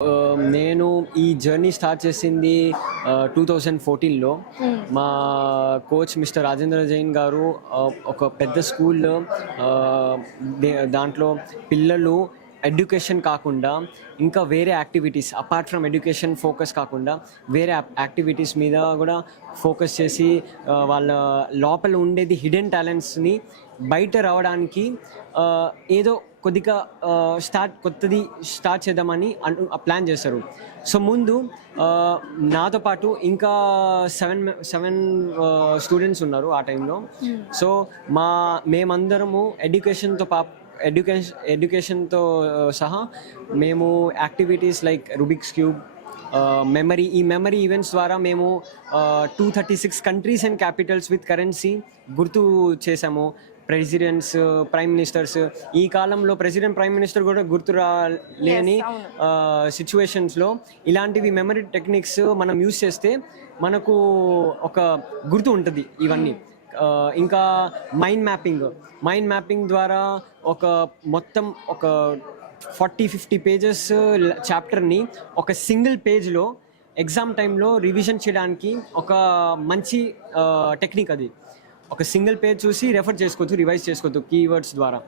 నేను ఈ journey start చేసింది 2014లో. మా కోచ్ మిస్టర్ రాజేంద్ర జైన్ గారు ఒక పెద్ద స్కూల్లో దాంట్లో పిల్లలు ఎడ్యుకేషన్ కాకుండా ఇంకా వేరే activities apart from education focus కాకుండా వేరే యాక్టివిటీస్ మీద కూడా ఫోకస్ చేసి వాళ్ళ లోపల ఉండేది హిడెన్ టాలెంట్స్ని బయట రావడానికి ఏదో కొద్దిగా కొత్తది స్టార్ట్ చేద్దామని ప్లాన్ చేశారు. సో ముందు నాతో పాటు ఇంకా సెవెన్ స్టూడెంట్స్ ఉన్నారు ఆ టైంలో. సో మేమందరము ఎడ్యుకేషన్తో సహా మేము యాక్టివిటీస్ లైక్ రూబిక్స్ క్యూబ్, ఈ మెమరీ ఈవెంట్స్ ద్వారా మేము 236 countries and Capitals with currency గుర్తు చేసాము. ప్రెసిడెంట్స్, ప్రైమ్ మినిస్టర్స్, ఈ కాలంలో ప్రెసిడెంట్, ప్రైమ్ మినిస్టర్ కూడా గుర్తు లేని సిచ్యువేషన్స్లో ఇలాంటివి మెమరీ టెక్నిక్స్ మనం యూస్ చేస్తే మనకు ఒక గుర్తు ఉంటుంది ఇవన్నీ. ఇంకా మైండ్ మ్యాపింగ్ ద్వారా మొత్తం ఒక 40-50 పేజెస్ చాప్టర్ని ఒక సింగిల్ పేజ్లో ఎగ్జామ్ టైంలో రివిజన్ చేయడానికి ఒక మంచి టెక్నిక్ అది. ఒక సింగిల్ పేజ్ చూసి రివైజ్ చేసుకోవచ్చు కీవర్డ్స్ ద్వారా.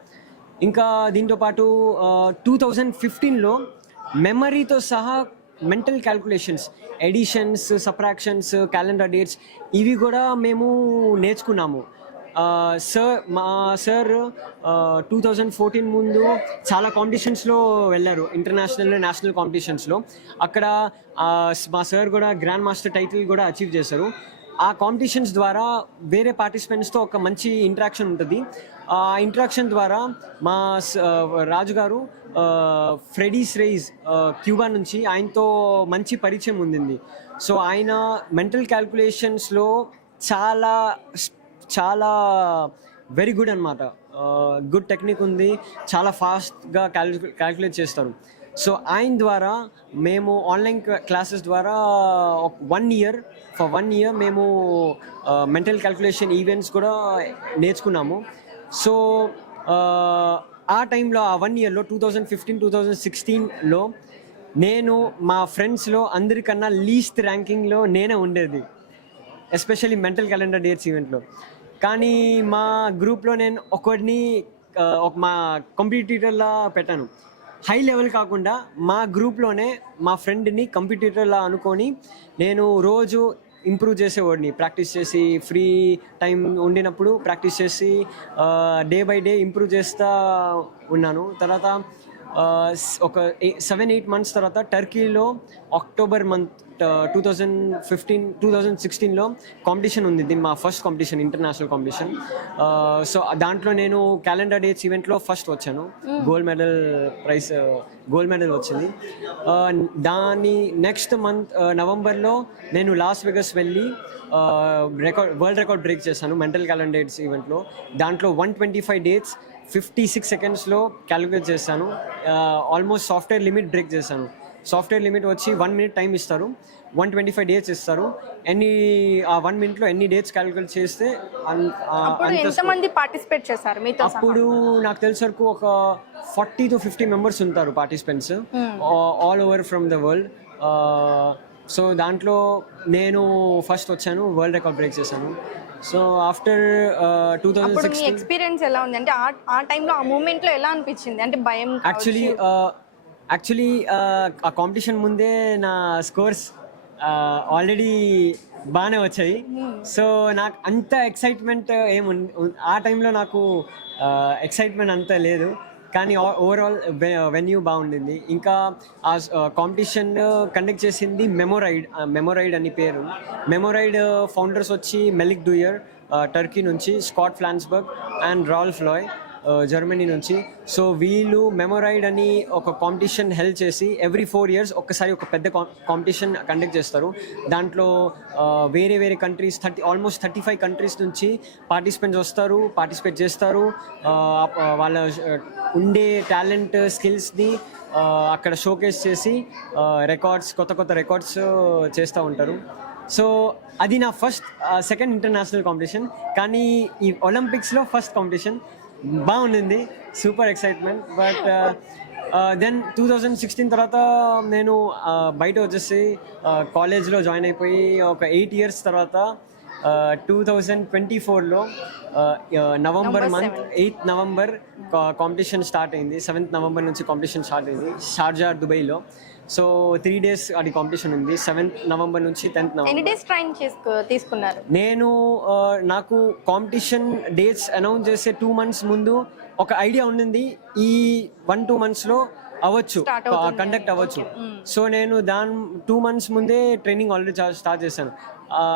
ఇంకా దీంతోపాటు 2015లో మెమరీతో సహా mental calculations, additions, subtractions, calendar dates ఇవి కూడా మేము నేర్చుకున్నాము. మా సార్ 2014 ముందు చాలా కాంపిటీషన్స్లో వెళ్ళారు, ఇంటర్నేషనల్, నేషనల్ కాంపిటీషన్స్లో. అక్కడ మా సార్ కూడా గ్రాండ్ మాస్టర్ టైటిల్ కూడా అచీవ్ చేశారు. ఆ కాంపిటీషన్స్ ద్వారా వేరే పార్టిసిపెంట్స్తో ఒక మంచి ఇంటరాక్షన్ ఉంటుంది. ఆ ఇంటరాక్షన్ ద్వారా మా రాజుగారు ఫ్రెడీస్ రైజ్ క్యూబా నుంచి ఆయనతో మంచి పరిచయం ఉండింది. సో ఆయన మెంటల్ క్యాల్కులేషన్స్లో చాలా వెరీ గుడ్ అనమాట. గుడ్ టెక్నిక్ ఉంది, చాలా ఫాస్ట్గా క్యాల్కులేట్ చేస్తారు. సో ఆయన ద్వారా మేము ఆన్లైన్ క్లాసెస్ ద్వారా 1 year మేము మెంటల్ క్యాల్కులేషన్ ఈవెంట్స్ కూడా నేర్చుకున్నాము. సో ఆ టైంలో ఆ 1 yearలో 2015-2016లో నేను మా ఫ్రెండ్స్లో అందరికన్నా లీస్ట్ ర్యాంకింగ్లో నేనే ఉండేది, ఎస్పెషల్లీ మెంటల్ క్యాలెండర్ డేట్స్ ఈవెంట్లో. కానీ మా గ్రూప్లో నేను మా కాంపిటీటర్లా పెట్టాను. హై లెవెల్ కాకుండా మా గ్రూప్లోనే మా ఫ్రెండ్ని కంపిటీటర్లా అనుకొని నేను రోజు ఇంప్రూవ్ చేసేవాడిని. ప్రాక్టీస్ చేసి ఫ్రీ టైం ఉండినప్పుడు ప్రాక్టీస్ చేసి డే బై డే ఇంప్రూవ్ చేస్తూ ఉన్నాను. తర్వాత ఒక 7-8 months తర్వాత టర్కీలో అక్టోబర్ మంత్ 2016లో కాంపిటీషన్ ఉంది, మా first competition, international competition. So దాంట్లో నేను క్యాలెండర్ డేట్స్ ఈవెంట్లో ఫస్ట్ వచ్చాను, గోల్డ్ మెడల్ వచ్చింది. దాని నెక్స్ట్ మంత్ నవంబర్లో నేను లాస్ వెగస్ వెళ్ళి వరల్డ్ రికార్డ్ బ్రేక్ చేశాను మెంటల్ క్యాలెండర్ డేట్స్ ఈవెంట్లో. దాంట్లో 125 dates 56 secondsలో క్యాలిక్యులేట్ చేశాను. ఆల్మోస్ట్ సాఫ్ట్వేర్ లిమిట్ బ్రేక్ చేశాను. సాఫ్ట్వేర్ లిమిట్ వచ్చి 1 minute టైం ఇస్తారు, 125 dates ఇస్తారు. ఆ 1 minute ఎన్ని డేట్స్ క్యాలిక్యులేట్ చేస్తే ఎంతమంది పార్టిసిపేట్ చేశారు మీతో? అప్పుడు నాకు తెలిసి వరకు ఒక 40-50 members ఉంటారు participants, all over from the world. So దాంట్లో నేను ఫస్ట్ వచ్చాను, వరల్డ్ రికార్డ్ బ్రేక్ చేశాను. సో ఆఫ్టర్ 2016 ఎక్స్పీరియన్స్ ఎలా ఉంది అంటే ఆ టైంలో, ఆ మూమెంట్లో ఎలా అనిపించింది? అంటే భయం? యాక్చువల్లీ ఆ కాంపిటీషన్ ముందే నా స్కోర్స్ ఆల్రెడీ బాగానే వచ్చాయి. సో నాకు అంత ఎక్సైట్మెంట్ ఆ టైంలో నాకు ఎక్సైట్మెంట్ అంత లేదు, కానీ ఓవరాల్ వెన్యూ బాగుండింది. ఇంకా ఆ కాంపిటీషన్ కండక్ట్ చేసింది మెమోరైడ్ అని పేరు. మెమోరైడ్ ఫౌండర్స్ వచ్చి మెలిక్ డూయర్ టర్కీ నుంచి, స్కాట్ ఫ్లాన్స్బర్గ్ అండ్ రాల్ఫ్ లాయ్ జర్మనీ నుంచి. సో వీళ్ళు మెమోరైడ్ అని ఒక కాంపిటీషన్ హెల్డ్ చేసి ఎవ్రీ 4 years ఒక్కసారి ఒక పెద్ద కాంపిటీషన్ కండక్ట్ చేస్తారు. దాంట్లో వేరే కంట్రీస్, ఆల్మోస్ట్ 35 countries నుంచి పార్టిసిపేట్ చేస్తారు. వాళ్ళ ఉండే టాలెంట్, స్కిల్స్ని అక్కడ షోకేస్ చేసి కొత్త రికార్డ్స్ చేస్తూ ఉంటారు. సో అది నా సెకండ్ ఇంటర్నేషనల్ కాంపిటీషన్. కానీ ఈ ఒలింపిక్స్లో ఫస్ట్ కాంపిటీషన్ బాగుండింది, సూపర్ ఎక్సైట్మెంట్. బట్ దెన్ 2016 తర్వాత నేను బయట వచ్చేసి కాలేజ్లో జాయిన్ అయిపోయి ఒక 8 years తర్వాత 2024లో November month 8th November competition start అయింది. 7th నవంబర్ నుంచి కాంపిటీషన్ స్టార్ట్ అయింది షార్జా దుబాయ్లో. సో 3 days అది కాంపిటీషన్ ఉంది. 7th నవంబర్ నుంచి 10th ఎన్ని నవంబర్. డేస్ ట్రైన్ తీసుకున్నారు? నేను నాకు కాంపిటీషన్ డేట్స్ అనౌన్స్ చేసే 2 months ముందు ఒక ఐడియా ఉండింది, ఈ 1-2 monthsలో అవ్వచ్చు, కండక్ట్ అవ్వచ్చు. సో నేను 2 months ముందే ట్రైనింగ్ ఆల్రెడీ స్టార్ట్ చేశాను.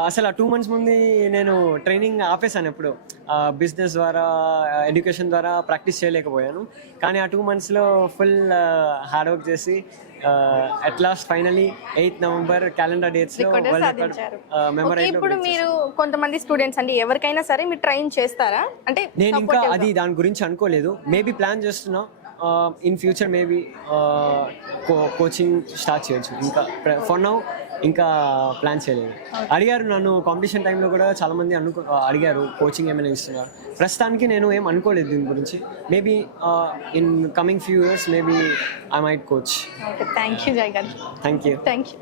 అసలు ఆ 2 months ముందే నేను ట్రైనింగ్ ఆపేసాను. ఎప్పుడు బిజినెస్ ద్వారా ఎడ్యుకేషన్ ద్వారా ప్రాక్టీస్ చేయలేకపోయాను. కానీ ఆ 2 monthsలో ఫుల్ హార్డ్ వర్క్ చేసి at last finally 8th November calendar డేట్స్లో ఓకే, ఇప్పుడు మీరు కొంతమంది స్టూడెంట్స్ అంటే ఎవరికైనా సరే మీరు ట్రైన్ చేస్తారా? అంటే నేను ఇంకా అది దాని గురించి అనుకోలేదు. మేబీ ప్లాన్ చేస్తున్నా in future maybe coaching start చేయొచ్చు. ఇంకా ఫర్ నౌ ఇంకా ప్లాన్ చేయలేదు. అడిగారు నన్ను కాంపిటీషన్ టైంలో కూడా చాలామంది అడిగారు కోచింగ్ ఏమైనా ఇస్తున్నారు. ప్రస్తుతానికి నేను ఏం అనుకోలేదు దీని గురించి. Maybe in coming few years maybe I might coach. Thank you జై గారు. Thank you. Thank you.